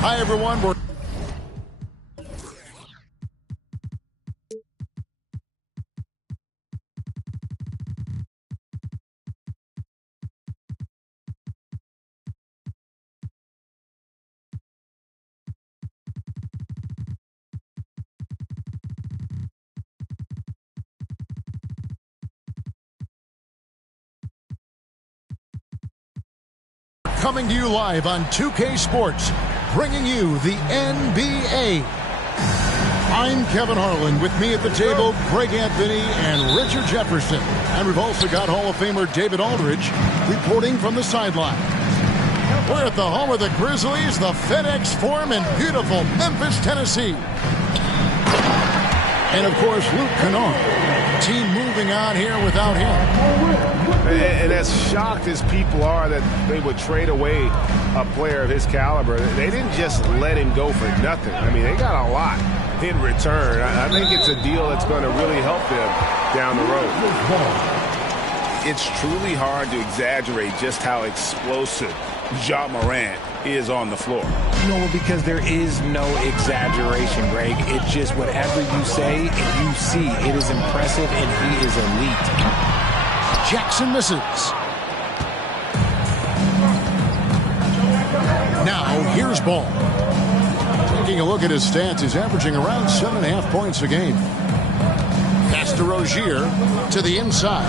Hi, everyone. Coming to you live on 2K Sports, bringing you the NBA. I'm Kevin Harlan. With me at the table, Greg Anthony and Richard Jefferson. And we've also got Hall of Famer David Aldridge reporting from the sideline. We're at the home of the Grizzlies, the FedEx Forum in beautiful Memphis, Tennessee. And, of course, Luke Kennard. Team moving on here without him. And as shocked as people are that they would trade away a player of his caliber, they didn't just let him go for nothing. I mean, they got a lot in return. I think it's a deal that's going to really help them down the road. It's truly hard to exaggerate just how explosive Ja Morant is on the floor. No, because there is no exaggeration, Greg. It's just whatever you say and you see. It is impressive, and he is elite. Jackson misses. Now, here's Ball. Taking a look at his stats, he's averaging around 7.5 points a game. Pass to Rozier to the inside.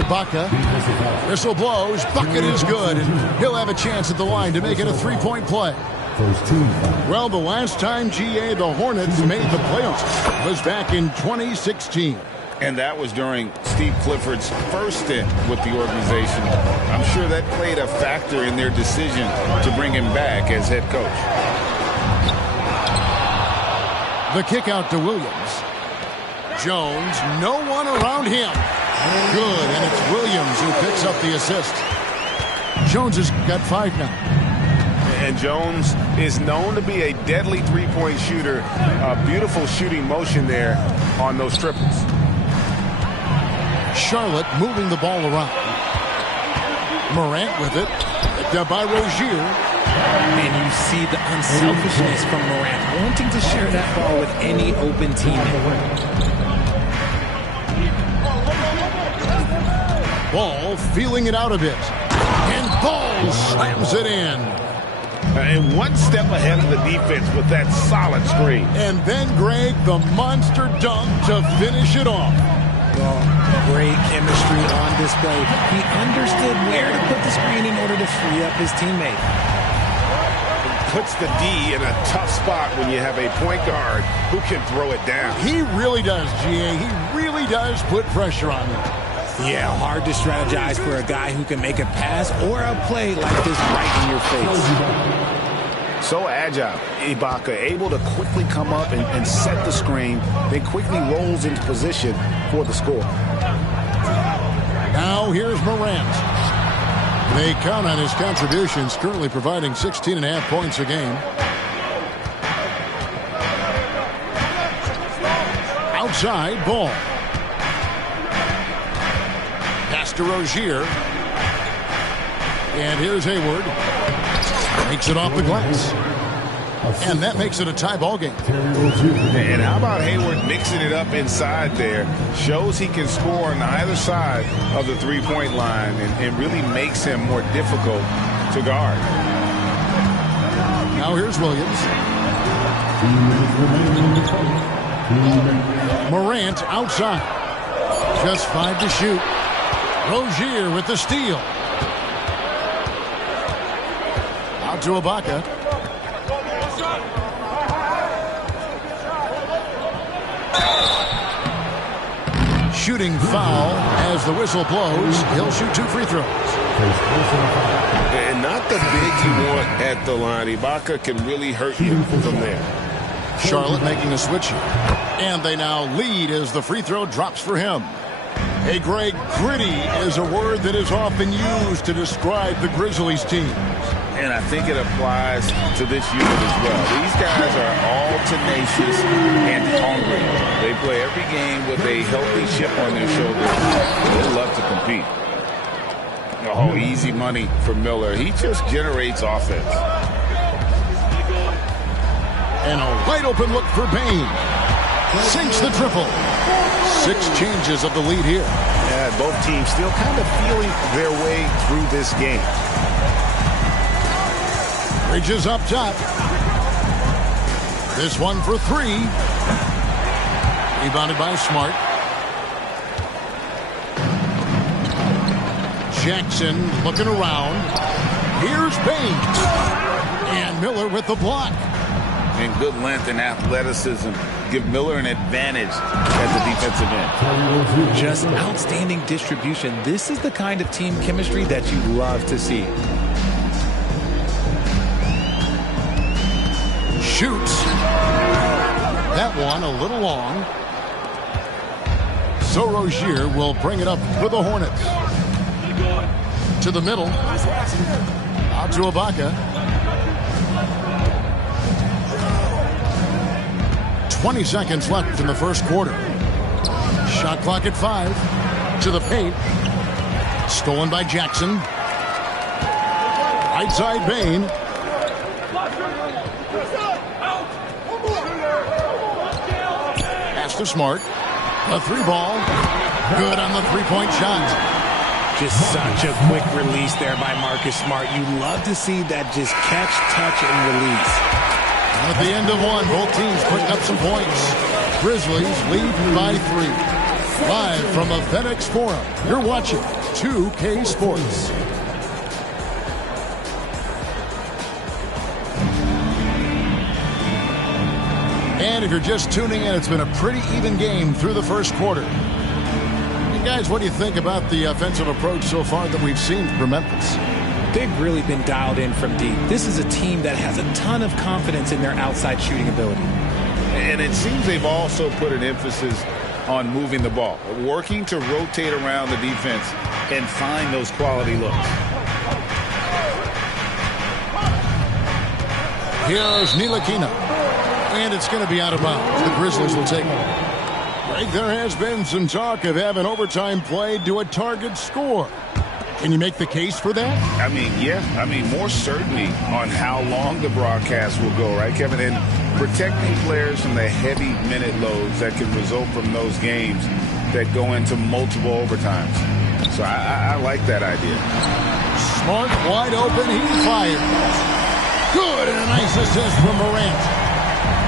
Ibaka. Whistle blows. Bucket is good. And he'll have a chance at the line to make it a three-point play. Well, the last time GA the Hornets made the playoffs was back in 2016. And that was during Steve Clifford's first stint with the organization. I'm sure that played a factor in their decision to bring him back as head coach. The kick out to Williams. Jones, no one around him. Good, and it's Williams who picks up the assist. Jones has got 5 now. And Jones is known to be a deadly three-point shooter. A beautiful shooting motion there on those triples. Charlotte moving the ball around. Morant with it. Picked up by Rozier. And you see the unselfishness from Morant, wanting to share that ball with any open teammate. Ball feeling it out a bit. And Ball slams it in. And one step ahead of the defense with that solid screen. And then, Greg, the monster dunk to finish it off. Well, great chemistry on display. He understood where to put the screen in order to free up his teammate. Puts the D in a tough spot when you have a point guard who can throw it down. He really does, GA. He really does put pressure on him. Yeah, hard to strategize for a guy who can make a pass or a play like this right in your face. So agile. Ibaka able to quickly come up and set the screen, then quickly rolls into position for the score. Now here's Morant. They count on his contributions, currently providing 16.5 points a game. Outside, Ball. Pass to Rozier. And here's Hayward. Makes it off the glass. And that makes it a tie ball game. And how about Hayward mixing it up inside there? Shows he can score on either side of the three-point line and really makes him more difficult to guard. Now here's Williams. Morant outside. Just 5 to shoot. Rozier with the steal. Out to Ibaka. Shooting foul as the whistle blows. He'll shoot 2 free throws. And not the big you want at the line. Ibaka can really hurt you from there. Charlotte making a switch here. And they now lead as the free throw drops for him. Hey, Greg, gritty is a word that is often used to describe the Grizzlies team. And I think it applies to this unit as well. These guys are all tenacious and hungry. They play every game with a healthy chip on their shoulders. They love to compete. Oh, easy money for Miller. He just generates offense. And a wide open look for Bane. Sinks the triple. 6 changes of the lead here. Yeah, both teams still kind of feeling their way through this game. Bridges up top. This one for 3. Rebounded by Smart. Jackson looking around. Here's Bane. And Miller with the block. And good length and athleticism give Miller an advantage at the defensive end. Just outstanding distribution. This is the kind of team chemistry that you love to see. Shoots. That one a little long. So Rozier will bring it up for the Hornets. To the middle. Out to Ibaka. 20 seconds left in the first quarter. Shot clock at 5. To the paint. Stolen by Jackson. Right side Bane. Pass to Smart. A 3-ball. Good on the 3-point shot. Just such a quick release there by Marcus Smart. You love to see that just catch, touch, and release. At the end of one, both teams putting up some points. Grizzlies lead by 3. Live from the FedEx Forum, you're watching 2K Sports. And if you're just tuning in, it's been a pretty even game through the first quarter. Hey guys, what do you think about the offensive approach so far that we've seen from Memphis? They've really been dialed in from deep. This is a team that has a ton of confidence in their outside shooting ability. And it seems they've also put an emphasis on moving the ball, working to rotate around the defense and find those quality looks. Here's Ntilikina. And it's going to be out of bounds. The Grizzlies will take it. Right, there has been some talk of having overtime played to a target score. Can you make the case for that? I mean, yeah. I mean, more certainty on how long the broadcast will go, right, Kevin? And protecting players from the heavy minute loads that can result from those games that go into multiple overtimes. So I like that idea. Smart, wide open, he fires. Good, and a nice assist from Morant.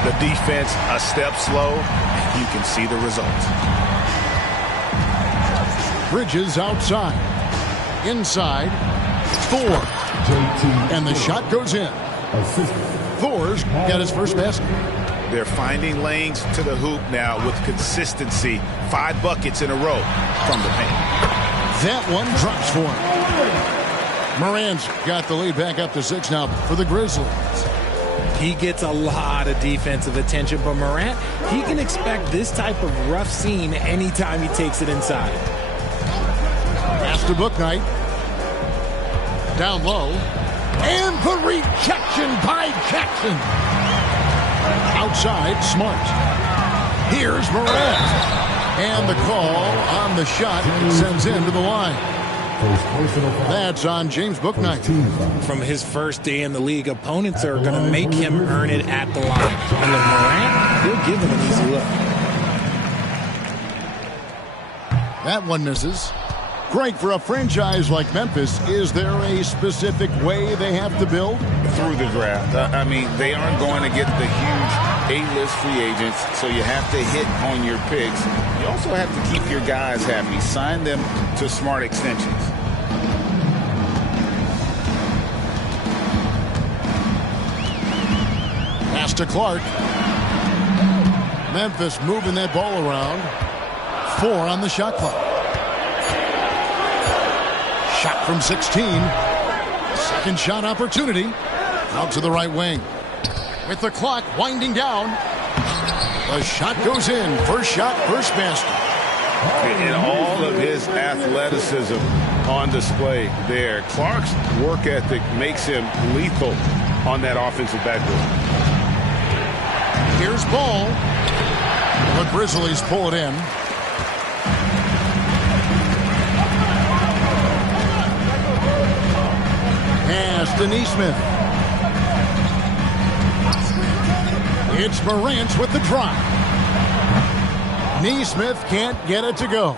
The defense a step slow, and you can see the result. Bridges outside. Inside. Thor. And the shot goes in. Thor's got his first basket. They're finding lanes to the hoop now with consistency. 5 buckets in a row from the paint. That one drops for him. Morant's got the lead back up to 6 now for the Grizzlies. He gets a lot of defensive attention, but Morant, he can expect this type of rough scene anytime he takes it inside. Pass to Bouknight. Down low. And the rejection by Jackson. Outside, Smart. Here's Morant. And the call on the shot sends him to the line. That's on James Bouknight. From his first day in the league, opponents are going to make him earn it at the line. And with Morant, he'll give him an easy look. That one misses. Greg, for a franchise like Memphis, is there a specific way they have to build? Through the draft. I mean, they aren't going to get the huge A-list free agents, so you have to hit on your picks. You also have to keep your guys happy. Sign them to smart extensions. Pass to Clark. Memphis moving that ball around. 4 on the shot clock. Shot from 16. Second shot opportunity. Out to the right wing. With the clock winding down. The shot goes in. First shot, first basket. And all of his athleticism on display there. Clark's work ethic makes him lethal on that offensive backboard. Here's Ball. The Grizzlies pull it in. Pass to Nesmith. It's Morant with the drive. Nesmith can't get it to go.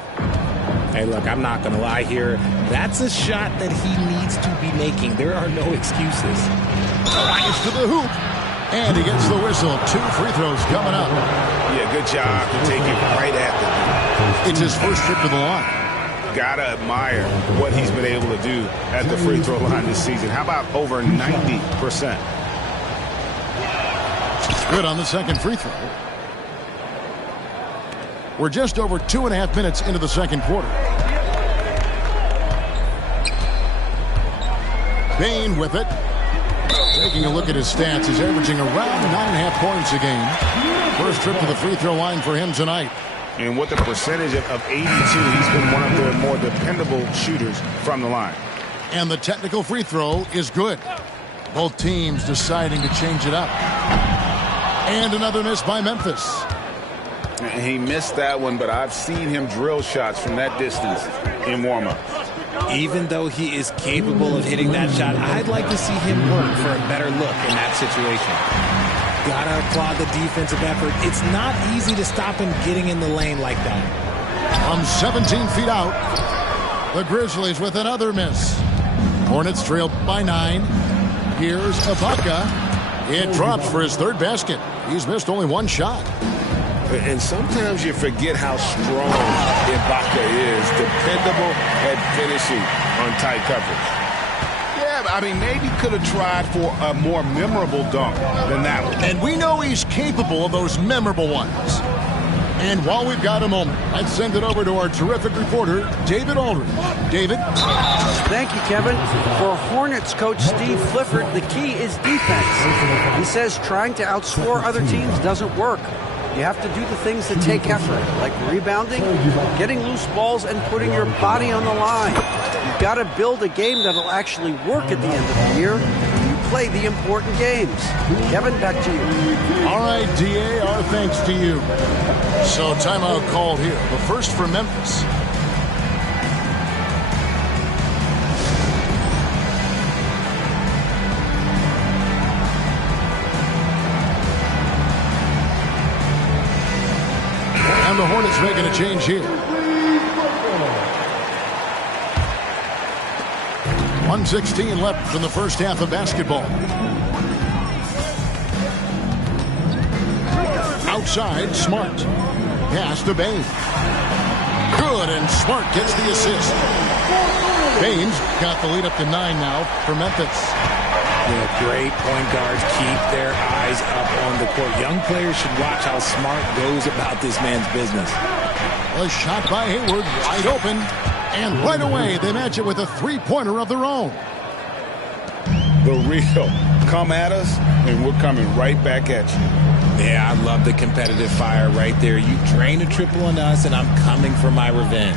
Hey, look, I'm not going to lie here. That's a shot that he needs to be making. There are no excuses. Drives to the hoop. And he gets the whistle. 2 free throws coming up. Yeah, good job to take it right at the It's his first trip to the line. Gotta admire what he's been able to do at the free throw line this season. How about over 90%? Good on the second free throw. We're just over 2.5 minutes into the second quarter. Bane with it. Taking a look at his stats, he's averaging around 9.5 points a game. First trip to the free throw line for him tonight. And with a percentage of 82, he's been one of their more dependable shooters from the line. And the technical free throw is good. Both teams deciding to change it up. And another miss by Memphis. He missed that one, but I've seen him drill shots from that distance in warm-up. Even though he is capable of hitting that shot, I'd like to see him work for a better look in that situation. Gotta applaud the defensive effort. It's not easy to stop him getting in the lane like that. From 17 feet out, the Grizzlies with another miss. Hornets trail by 9. Here's Ibaka. It drops for his third basket. He's missed only one shot. And sometimes you forget how strong Ibaka is, dependable at finishing on tight coverage. Yeah, I mean, maybe could have tried for a more memorable dunk than that one. And we know he's capable of those memorable ones. And while we've got a moment, let's send it over to our terrific reporter, David Aldridge. David? Thank you, Kevin. For Hornets coach Steve Clifford, the key is defense. He says trying to outscore other teams doesn't work. You have to do the things that take effort, like rebounding, getting loose balls, and putting your body on the line. You've got to build a game that'll actually work at the end of the year. You play the important games. Kevin, back to you. All right, DA, our thanks to you. So timeout called here. The first for Memphis. And the Hornets making a change here. 1:16 left in the first half of basketball. Outside, Smart. Pass to Bane. Good, and Smart gets the assist. Bane's got the lead up to 9 now for Memphis. Yeah, great point guards keep their eyes up on the court. Young players should watch how Smart goes about this man's business. A shot by Hayward, wide open. And right away, they match it with a three-pointer of their own. The real. Come at us, and we're coming right back at you. Yeah, I love the competitive fire right there. You drain a triple on us, and I'm coming for my revenge.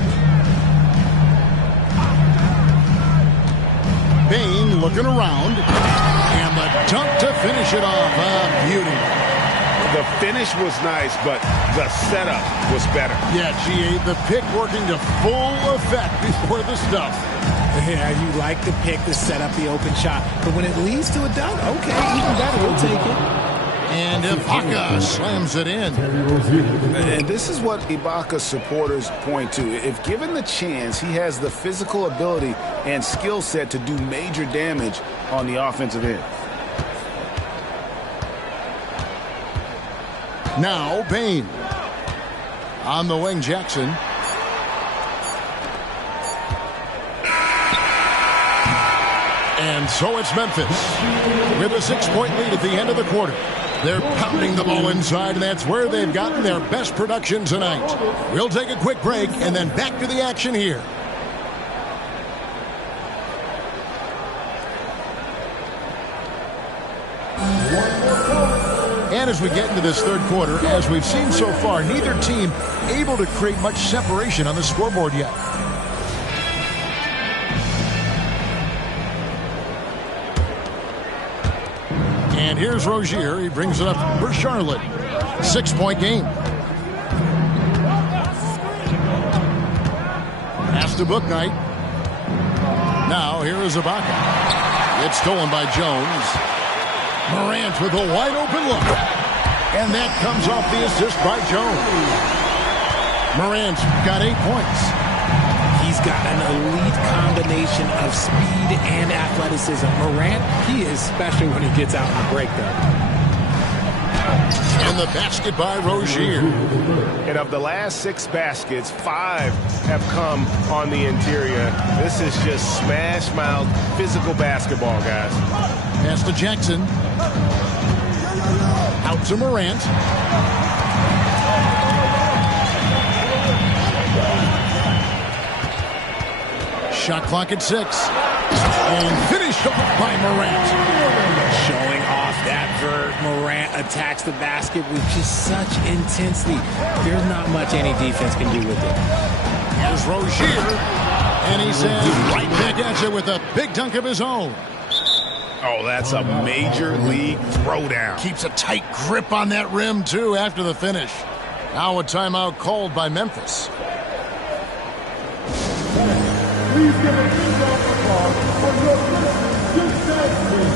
Bane looking around. And the dunk to finish it off. Beauty. The finish was nice, but the setup was better. Yeah, GA, the pick working to full effect before the stuff. Yeah, you like the pick to set up the open shot. But when it leads to a dunk, okay, even better, we'll take it. And Ibaka slams it in. And this is what Ibaka's supporters point to. If given the chance, he has the physical ability and skill set to do major damage on the offensive end. Now Bane. On the wing, Jackson. And so it's Memphis with a 6-point lead at the end of the quarter. They're pounding the ball inside, and that's where they've gotten their best production tonight. We'll take a quick break and then back to the action here. And as we get into this third quarter, as we've seen so far, neither team able to create much separation on the scoreboard yet. And here's Rozier. He brings it up for Charlotte. 6-point game. Pass to Bouknight. Now here is Ibaka. It's stolen by Jones. Morant with a wide open look. And that comes off the assist by Jones. Morant's got 8 points. He's got an elite combination of speed and athleticism. Morant, he is special when he gets out in the break, though. And the basket by Rozier. And of the last 6 baskets, 5 have come on the interior. This is just smash mouth physical basketball, guys. Pass to Jackson. Out to Morant. Shot clock at 6. And finished off by Morant. Showing off that vert. Morant attacks the basket with just such intensity. There's not much any defense can do with it. Here's Rozier. And he says right back at you with a big dunk of his own. Oh, that's a major league throwdown. Keeps a tight grip on that rim, too, after the finish. Now a timeout called by Memphis. Please give a big round of applause for your winner, Jackson.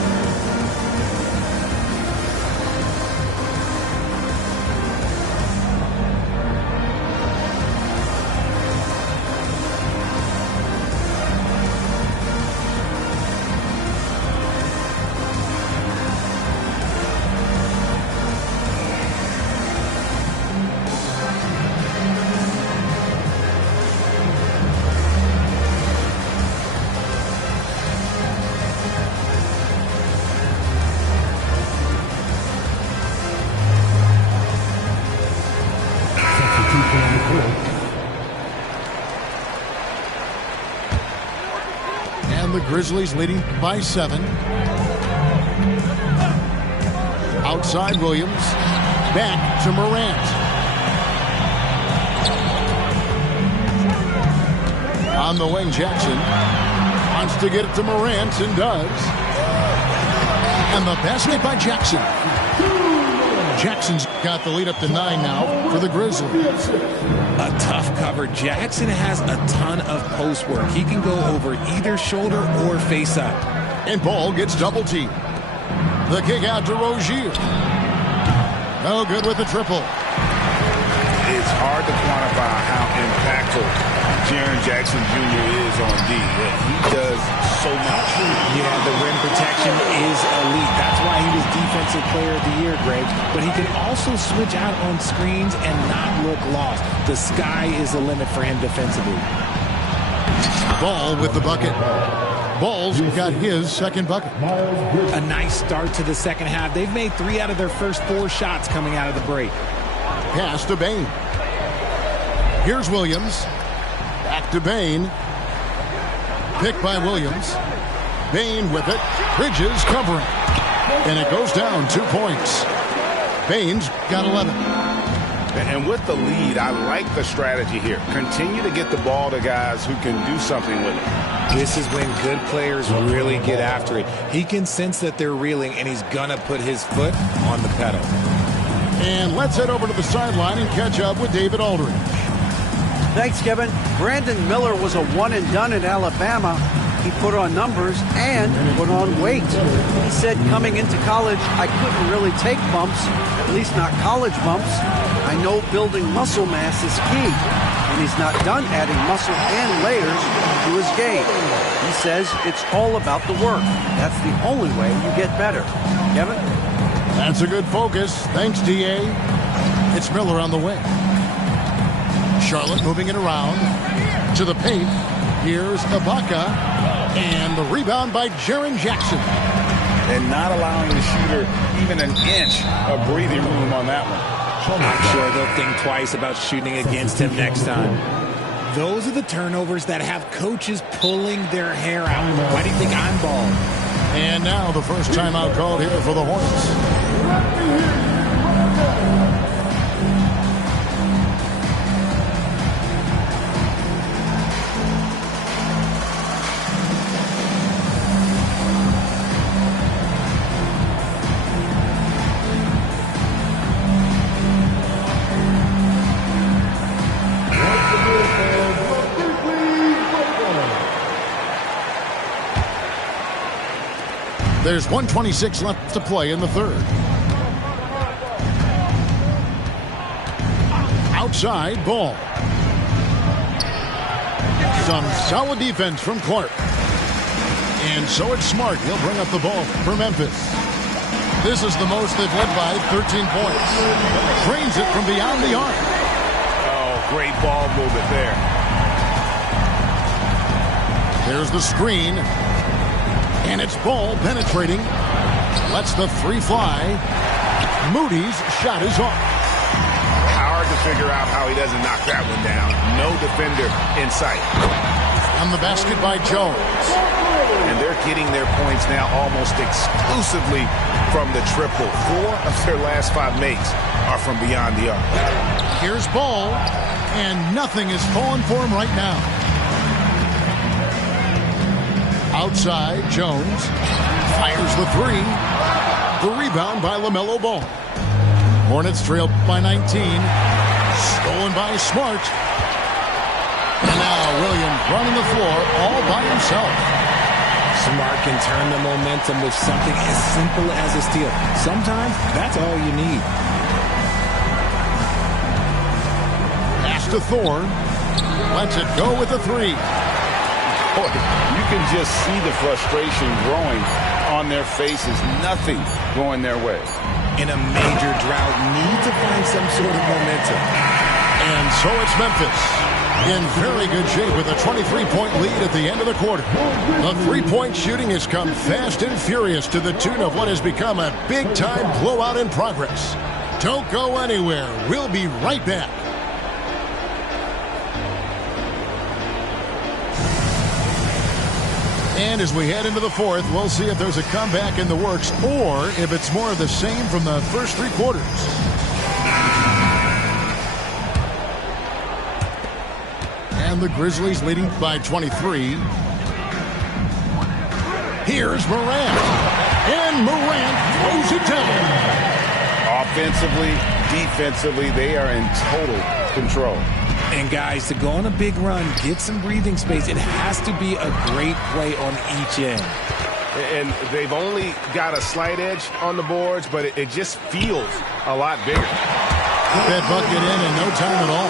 And the Grizzlies leading by 7. Outside Williams. Back to Morant. On the wing, Jackson wants to get it to Morant and does. And the basket by Jackson. Jackson's got the lead up to 9 now for the Grizzlies. A tough cover. Jackson has a ton of post work. He can go over either shoulder or face up. And Ball gets double teamed. The kick out to Rozier. No good with the triple. It's hard to quantify how impactful Jaren Jackson Jr. is on D. He does so much. Yeah, the rim protection is elite. That's why he was Defensive Player of the Year, Greg. But he can also switch out on screens and not look lost. The sky is the limit for him defensively. Ball with the bucket. Ball's got his second bucket. A nice start to the second half. They've made 3 out of their first 4 shots coming out of the break. Pass to Bane. Here's Williams. Back to Bane. Picked by Williams. Bane with it. Bridges covering. And it goes down 2 points. Bane's got 11. And with the lead, I like the strategy here. Continue to get the ball to guys who can do something with it. This is when good players really get after it. He can sense that they're reeling, and he's going to put his foot on the pedal. And let's head over to the sideline and catch up with David Aldridge. Thanks, Kevin. Brandon Miller was a one-and-done in Alabama. He put on numbers and put on weight. He said coming into college, I couldn't really take bumps, at least not college bumps. I know building muscle mass is key, and he's not done adding muscle and layers to his game. He says it's all about the work. That's the only way you get better. Kevin? That's a good focus. Thanks, D.A. It's Miller on the way. Charlotte moving it around to the paint. Here's Ibaka, and the rebound by Jaren Jackson. And not allowing the shooter even an inch of breathing room on that one. I'm sure they'll think twice about shooting against him next time. Those are the turnovers that have coaches pulling their hair out. Why do you think I'm bald? And now the first timeout called here for the Hornets. There's 1:26 left to play in the third. Outside ball. Some solid defense from Clark. And so it's Smart. He'll bring up the ball for Memphis. This is the most they've led by 13 points. Drains it from beyond the arc. Oh, great ball movement there. There's the screen. And it's ball penetrating. Lets the three fly. Moody's shot is off. Hard to figure out how he doesn't knock that one down. No defender in sight. On the basket by Jones. And they're getting their points now almost exclusively from the triple. 4 of their last 5 makes are from beyond the arc. Here's Ball. And nothing is falling for him right now. Outside, Jones fires the three. The rebound by LaMelo Ball. Hornets trail by 19. Stolen by Smart. And now Williams running the floor all by himself. Smart can turn the momentum with something as simple as a steal. Sometimes that's all you need. Pass to Thor. Lets it go with the three. Boy, you can just see the frustration growing on their faces. Nothing going their way. In a major drought, need to find some sort of momentum. And so it's Memphis in very good shape with a 23-point lead at the end of the quarter. The three-point shooting has come fast and furious to the tune of what has become a big-time blowout in progress. Don't go anywhere. We'll be right back. And as we head into the fourth, we'll see if there's a comeback in the works or if it's more of the same from the first 3 quarters. And the Grizzlies leading by 23. Here's Morant. And Morant throws it down. Offensively, defensively, they are in total control. And guys, to go on a big run, get some breathing space, it has to be a great play on each end. And they've only got a slight edge on the boards, but it just feels a lot bigger. Put that bucket in no time at all.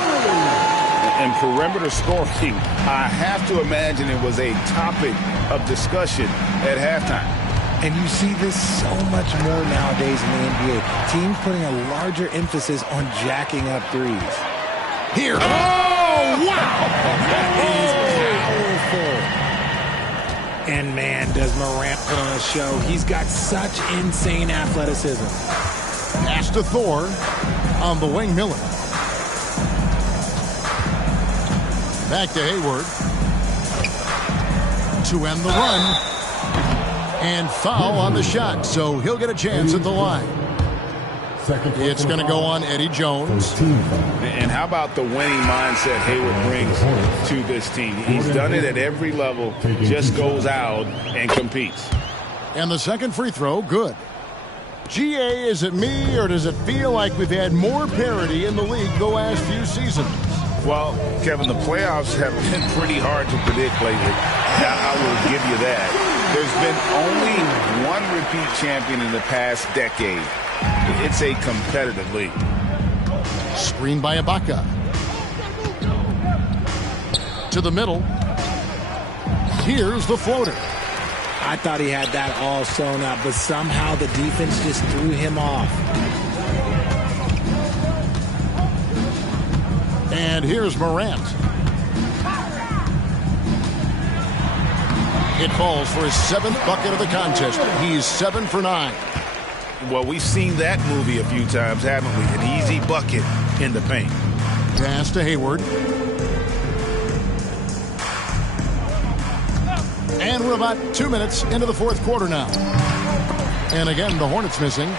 And perimeter scoring, I have to imagine it was a topic of discussion at halftime. And you see this so much more nowadays in the NBA. Teams putting a larger emphasis on jacking up threes. Here. Oh, wow! That is powerful. And man, does Morant put on a show. He's got such insane athleticism. Pass to Thor on the wing. Miller. Back to Hayward. To end the run. And foul on the shot, so he'll get a chance at the line. It's going to go on Eddie Jones. And how about the winning mindset Hayward brings to this team? He's done it at every level, just goes out and competes. And the second free throw, good. GA, is it me or does it feel like we've had more parity in the league the last few seasons? Well, Kevin, the playoffs have been pretty hard to predict lately. I will give you that. There's been only one repeat champion in the past decade. It's a competitive league. Screen by Ibaka. To the middle. Here's the floater. I thought he had that all sewn up, but somehow the defense just threw him off. And here's Morant. It falls for his 7th bucket of the contest. He's 7 for 9. Well, we've seen that movie a few times, haven't we? An easy bucket in the paint. Pass to Hayward. And we're about 2 minutes into the fourth quarter now. And again, the Hornets missing.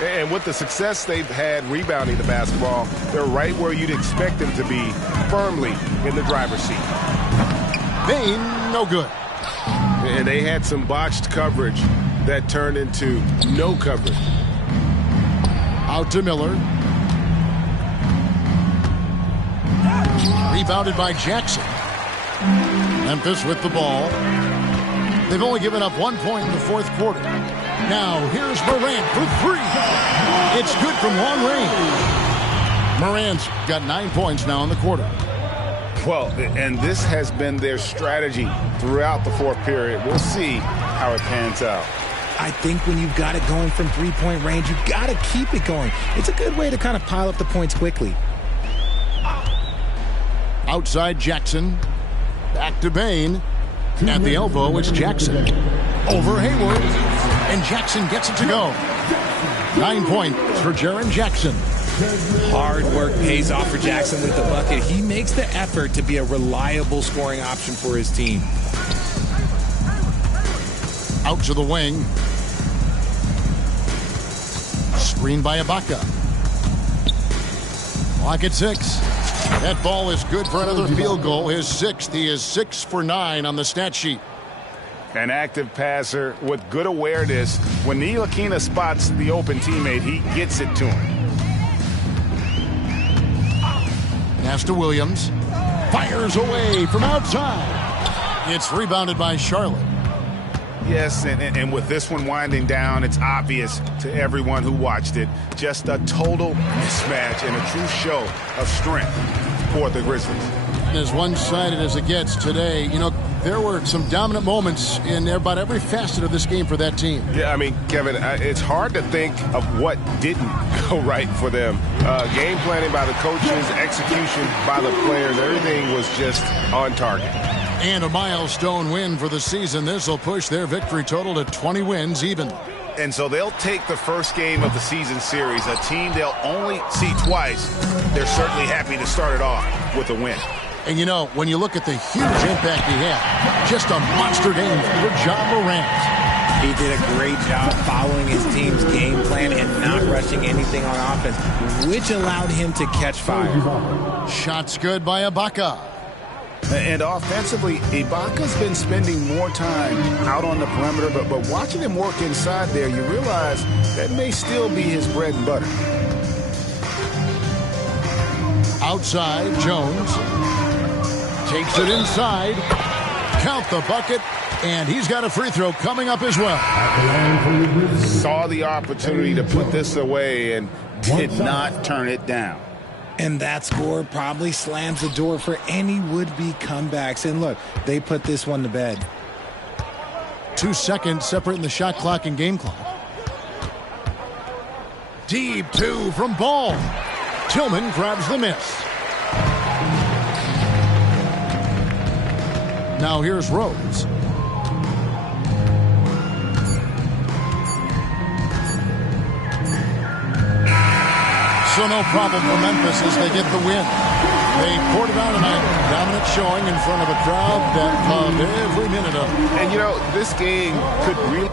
And with the success they've had rebounding the basketball, they're right where you'd expect them to be, firmly in the driver's seat. Bane, no good. And they had some botched coverage that turned into no coverage. Out to Miller. Rebounded by Jackson. Memphis with the ball. They've only given up 1 point in the fourth quarter. Now here's Morant for three. It's good from long range. Morant's got 9 points now in the quarter. Well, and this has been their strategy throughout the fourth period. We'll see how it pans out. I think when you've got it going from three-point range, you've got to keep it going. It's a good way to kind of pile up the points quickly. Outside Jackson. Back to Bane. At the elbow, it's Jackson. Over Hayward. And Jackson gets it to go. 9 points for Jaren Jackson. Hard work pays off for Jackson with the bucket. He makes the effort to be a reliable scoring option for his team. Out to the wing. Screened by Ibaka. Clock at 6. That ball is good for another field goal. His sixth. He is 6 for 9 on the stat sheet. An active passer with good awareness. When Ntilikina spots the open teammate, he gets it to him. Pass to Williams. Fires away from outside. It's rebounded by Charlotte. Yes, and with this one winding down, it's obvious to everyone who watched it. Just a total mismatch and a true show of strength for the Grizzlies. As one-sided as it gets today, you know, there were some dominant moments in about every facet of this game for that team. Yeah, I mean, Kevin, it's hard to think of what didn't go right for them. Game planning by the coaches, execution by the players, everything was just on target. And a milestone win for the season. This will push their victory total to 20 wins even. And so they'll take the first game of the season series, a team they'll only see twice. They're certainly happy to start it off with a win. And, you know, when you look at the huge impact he had, just a monster game for Ja Morant. He did a great job following his team's game plan and not rushing anything on offense, which allowed him to catch fire. Shots good by Ibaka. And offensively, Ibaka's been spending more time out on the perimeter, but watching him work inside there, you realize that may still be his bread and butter. Outside, Jones takes it inside. Count the bucket, and he's got a free throw coming up as well. Saw the opportunity to put this away and did not turn it down. And that score probably slams the door for any would-be comebacks. And look, they put this one to bed. 2 seconds separating the shot clock and game clock. Deep two from Ball. Tillman grabs the miss. Now here's Rose. So no problem for Memphis as they get the win. They poured it out tonight. Dominant showing in front of a crowd that loved every minute of it. And, you know, this game could really...